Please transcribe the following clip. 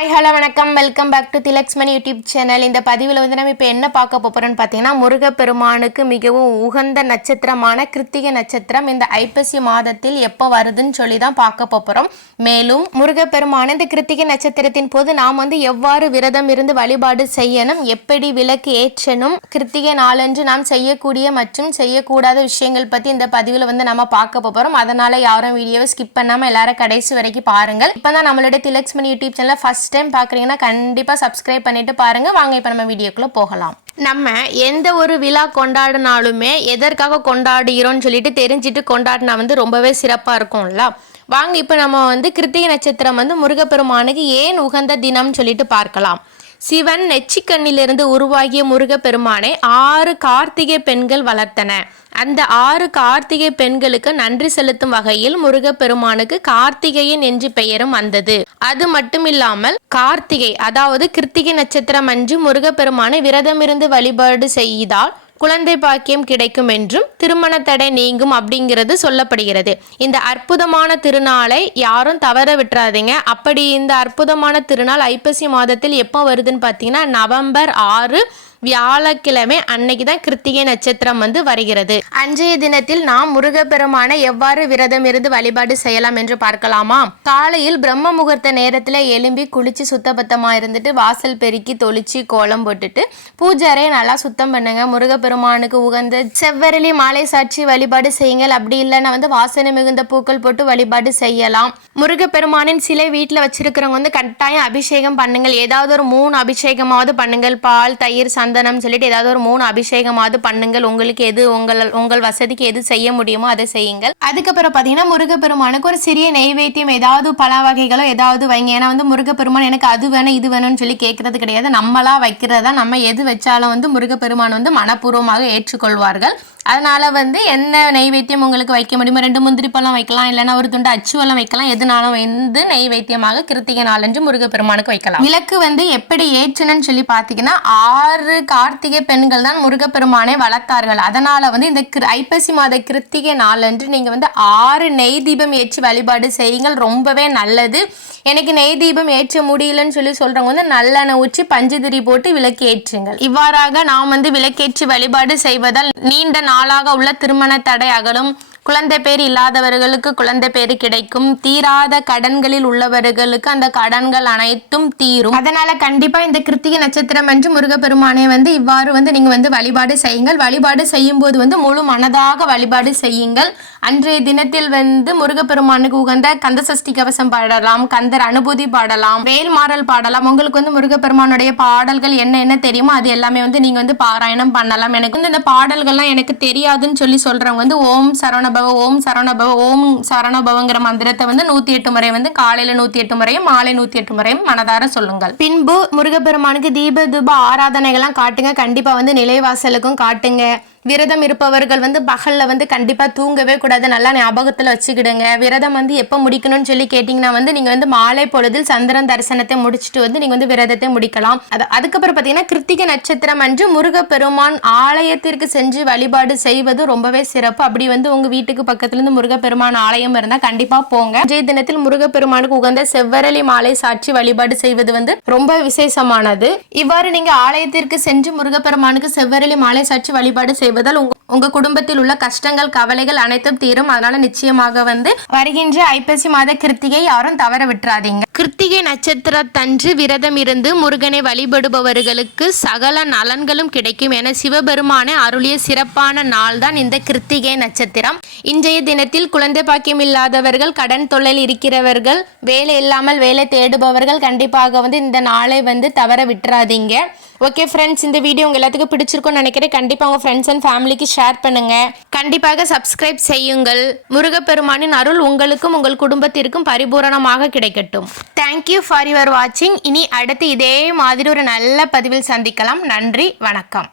Hi hello வணக்கம். Welcome back to Thilaksmani YouTube channel இந்த பதிவில் வந்து நம்ம இப்போ என்ன பார்க்க போகிறோம்னு பார்த்தீங்கன்னா முருகப்பெருமானுக்கு மிகவும் உகந்த நட்சத்திரமான கிருத்திகை நட்சத்திரம் இந்த ஐப்பசி மாதத்தில் எப்போ வருதுன்னு சொல்லி தான் பார்க்க போகிறோம் மேலும் முருகப்பெருமான இந்த கிருத்திகை நட்சத்திரத்தின் போது நாம் வந்து எவ்வாறு விரதம் இருந்து வழிபாடு செய்யணும் எப்படி விளக்கு ஏற்றணும் கிருத்திகை நாளன்று நாம் செய்யக்கூடிய மற்றும் செய்யக்கூடாத விஷயங்கள் பற்றி இந்த பதிவில் வந்து நம்ம பார்க்க போகிறோம் அதனால் யாரும் வீடியோவை ஸ்கிப் பண்ணாமல் எல்லாரும் கடைசி வரைக்கும் பாருங்கள். இப்போ தான் நம்மளுடைய திலக்ஸ்மணி யூடியூப் சேனலை ஃபஸ்ட் ஃபஸ்ட் டைம் பார்க்குறீங்கன்னா கண்டிப்பாக சப்ஸ்கிரைப் பண்ணிட்டு பாருங்கள் வாங்க இப்போ நம்ம வீடியோக்குள்ளே போகலாம். நம்ம எந்த ஒரு விழா கொண்டாடினாலுமே எதற்காக கொண்டாடுகிறோம்னு சொல்லிட்டு தெரிஞ்சுட்டு கொண்டாடினா வந்து ரொம்பவே சிறப்பாக இருக்கும்ல. வாங்க இப்போ நம்ம வந்து கிருத்திகை நட்சத்திரம் வந்து முருகப்பெருமானுக்கு ஏன் உகந்த தினம்னு சொல்லிட்டு பார்க்கலாம். சிவன் நெச்சிக்கண்ணிலிருந்து உருவாகிய முருகப்பெருமானை ஆறு கார்த்திகை பெண்கள் வளர்த்தன. அந்த ஆறு கார்த்திகை பெண்களுக்கு நன்றி செலுத்தும் வகையில் முருகப்பெருமானுக்கு கார்த்திகேயன் என்று பெயரும் வந்தது. அது மட்டுமில்லாமல் கார்த்திகை அதாவது கிருத்திகை நட்சத்திரம் அன்று முருகப்பெருமானை விரதமிருந்து வழிபாடு செய்தால் குழந்தை பாக்கியம் கிடைக்கும் என்றும் திருமண தடை நீங்கும் அப்படிங்கிறது சொல்லப்படுகிறது. இந்த அற்புதமான திருநாளை யாரும் தவற விட்டுறாதீங்க. அப்படி இந்த அற்புதமான திருநாள் ஐப்பசி மாதத்தில் எப்போ வருதுன்னு பார்த்தீங்கன்னா நவம்பர் ஆறு வியாழக்கிழமை அன்னைக்கு தான் கிருத்திகை நட்சத்திரம் வந்து வருகிறது. அன்றைய தினத்தில் நாம் முருகப்பெருமானை எவ்வாறு விரதம் இருந்து வழிபாடு செய்யலாம் என்று பார்க்கலாமா? காலையில் பிரம்ம முகூர்த்த நேரத்தில் எலும்பி குளிச்சு சுத்தபத்தமாக இருந்துட்டு வாசல் பெருக்கி தொளிச்சு கோலம் போட்டுட்டு பூஜாரையை நல்லா சுத்தம் பண்ணுங்க. முருகப்பெருமானுக்கு உகந்த செவ்வரளி மாலை சாட்சி வழிபாடு செய்யுங்கள். அப்படி இல்லைன்னா வந்து வாசனை மிகுந்த பூக்கள் போட்டு வழிபாடு செய்யலாம். முருகப்பெருமானின் சிலை வீட்டில் வச்சிருக்கிறவங்க வந்து கட்டாயம் அபிஷேகம் பண்ணுங்கள். ஏதாவது ஒரு மூணு அபிஷேகமாவது பண்ணுங்கள். பால் தயிர் சந்தனம் சொல்லிட்டு ஏதாவது ஒரு மூணு அபிஷேகமாவது பண்ணுங்கள். உங்களுக்கு எது உங்கள் உங்கள் வசதிக்கு எது செய்ய முடியுமோ அதை செய்யுங்கள். அதுக்கப்புறம் பார்த்தீங்கன்னா முருகப்பெருமானுக்கு ஒரு சிறிய நெய்வேத்தியம் ஏதாவது பல வகைகளோ ஏதாவது வைங்க. ஏன்னா வந்து முருகப்பெருமான் எனக்கு அது வேணும் இது வேணும்னு சொல்லி கேட்கறது கிடையாது. நம்மளா வைக்கிறதா நம்ம எது வச்சாலும் வந்து முருகப்பெருமான் வந்து மனப்பூர்வமாக ஏற்றுக்கொள்வார்கள். அதனால வந்து என்ன நெய்வேத்தியம் உங்களுக்கு வைக்க முடியுமோ ரெண்டு முந்திரி பழம் வைக்கலாம் இல்லைன்னா ஒரு துண்டு அச்சு வளம் வைக்கலாம் எதுனாலும் வந்து நெய்வேத்தியமாக கிருத்திகை நாளன்று முருகப்பெருமானுக்கு வைக்கலாம். விளக்கு வந்து எப்படி ஏற்றணும்னு சொல்லி பார்த்தீங்கன்னா ஆறு கார்த்திகை பெண்கள் தான் முருகப்பெருமானை வளர்த்தார்கள். அதனால வந்து இந்த கிரு- ஐப்பசி மாத கிருத்திகை நாளன்று நீங்க வந்து ஆறு நெய் தீபம் ஏற்றி வழிபாடு செய்யுங்கள். ரொம்பவே நல்லது. எனக்கு நெய் தீபம் ஏற்ற முடியலன்னு சொல்லி சொல்றவங்க வந்து நல்லெண்ணெய் ஊற்றி பஞ்சுதிரி போட்டு விளக்கு ஏற்றுங்கள். இவ்வாறாக நாம் வந்து விளக்கேற்றி வழிபாடு செய்வதால் நீண்ட நாளாக உள்ள திருமண தடை அகலும். குழந்தை பேர் இல்லாதவர்களுக்கு குழந்தை பேர் கிடைக்கும். தீராத கடன்களில் உள்ளவர்களுக்கு அந்த கடன்கள் அனைத்தும் தீரும். அதனால கண்டிப்பா இந்த கிருத்திகை நட்சத்திரம் அன்று முருகப்பெருமானை வந்து இவ்வாறு வந்து நீங்க வந்து வழிபாடு செய்யுங்கள். வழிபாடு செய்யும் போது வந்து முழு மனதாக வழிபாடு செய்யுங்கள். அன்றைய தினத்தில் வந்து முருகப்பெருமானுக்கு உகந்த கந்த சஷ்டி கவசம் பாடலாம் கந்தர் அனுபூதி பாடலாம் வேல் மாறல் பாடலாம். உங்களுக்கு வந்து முருகப்பெருமானுடைய பாடல்கள் என்ன என்ன தெரியுமோ அது எல்லாமே வந்து நீங்க வந்து பாராயணம் பண்ணலாம். எனக்கு வந்து இந்த பாடல்கள்லாம் எனக்கு தெரியாதுன்னு சொல்லி சொல்றவங்க வந்து ஓம் சரணபவ ஓம் சரணபவ ஓம் சரணபவங்கிற மந்திரத்தை வந்து நூத்தி எட்டு முறை வந்து காலையில நூத்தி எட்டு முறையும் மாலை நூத்தி எட்டு முறையும் மனதார சொல்லுங்கள். பின்பு முருகப்பெருமானுக்கு தீப தூப ஆராதனைகள்லாம் காட்டுங்க. கண்டிப்பா வந்து நிலைவாசலுக்கும் காட்டுங்க. விரதம் இருப்பவர்கள் வந்து பகலில் வந்து கண்டிப்பாக தூங்கவே கூடாது. நல்லா ஞாபகத்தில் வச்சுக்கிடுங்க. விரதம் வந்து எப்போ முடிக்கணும்னு சொல்லி கேட்டிங்கன்னா வந்து நீங்கள் வந்து மாலை பொழுதில் சந்திரன் தரிசனத்தை முடிச்சுட்டு வந்து நீங்கள் வந்து விரதத்தை முடிக்கலாம். அது அதுக்கப்புறம் பார்த்தீங்கன்னா கிருத்திகை நட்சத்திரம் அன்று முருகப்பெருமான் ஆலயத்திற்கு செஞ்சு வழிபாடு செய்வது ரொம்பவே சிறப்பு. அப்படி வந்து உங்கள் வீட்டுக்கு பக்கத்துலேருந்து முருகப்பெருமான் ஆலயம் இருந்தால் கண்டிப்பாக போங்க. விஜய் தினத்தில் முருகப்பெருமானுக்கு உகந்த செவ்வரளி மாலை சாட்சி வழிபாடு செய்வது வந்து ரொம்ப விசேஷமானது. இவ்வாறு நீங்கள் ஆலயத்திற்கு சென்று முருகப்பெருமானுக்கு செவ்வரளி மாலை சாட்சி வழிபாடு செய்வதால் உங்க உங்க குடும்பத்தில் உள்ள கஷ்டங்கள் கவலைகள் அனைத்தும் தீரும். அதனால நிச்சயமாக வந்து வருகின்ற ஐப்பசி மாத கிருத்திகை யாரும் தவற விட்டுறாதீங்க. கிருத்திகை நட்சத்திரத்தன்று விரதம் இருந்து முருகனை வழிபடுபவர்களுக்கு சகல நலன்களும் கிடைக்கும் என சிவபெருமானை அருளிய சிறப்பான நாள் தான் இந்த கிருத்திகை நட்சத்திரம். இன்றைய தினத்தில் குழந்தை பாக்கியம் இல்லாதவர்கள் கடன் தொழில் இருக்கிறவர்கள் வேலை இல்லாமல் வேலை தேடுபவர்கள் கண்டிப்பாக வந்து இந்த நாளை வந்து தவற விட்டுறாதீங்க. ஓகே ஃப்ரெண்ட்ஸ் இந்த வீடியோ உங்க எல்லாத்துக்கும் பிடிச்சிருக்கும்னு நினைக்கிறேன். கண்டிப்பாக உங்கள் ஃப்ரெண்ட்ஸ் அண்ட் ஃபேமிலிக்கு ஷேர் பண்ணுங்க. கண்டிப்பாக சப்ஸ்கிரைப் செய்யுங்கள். முருகப்பெருமானின் அருள் உங்களுக்கும் உங்கள் குடும்பத்திற்கும் பரிபூரணமாக கிடைக்கட்டும். தேங்க்யூ ஃபார் யுவர் வாட்சிங் இனி அடுத்து இதே மாதிரி ஒரு நல்ல பதிவில் சந்திக்கலாம். நன்றி வணக்கம்.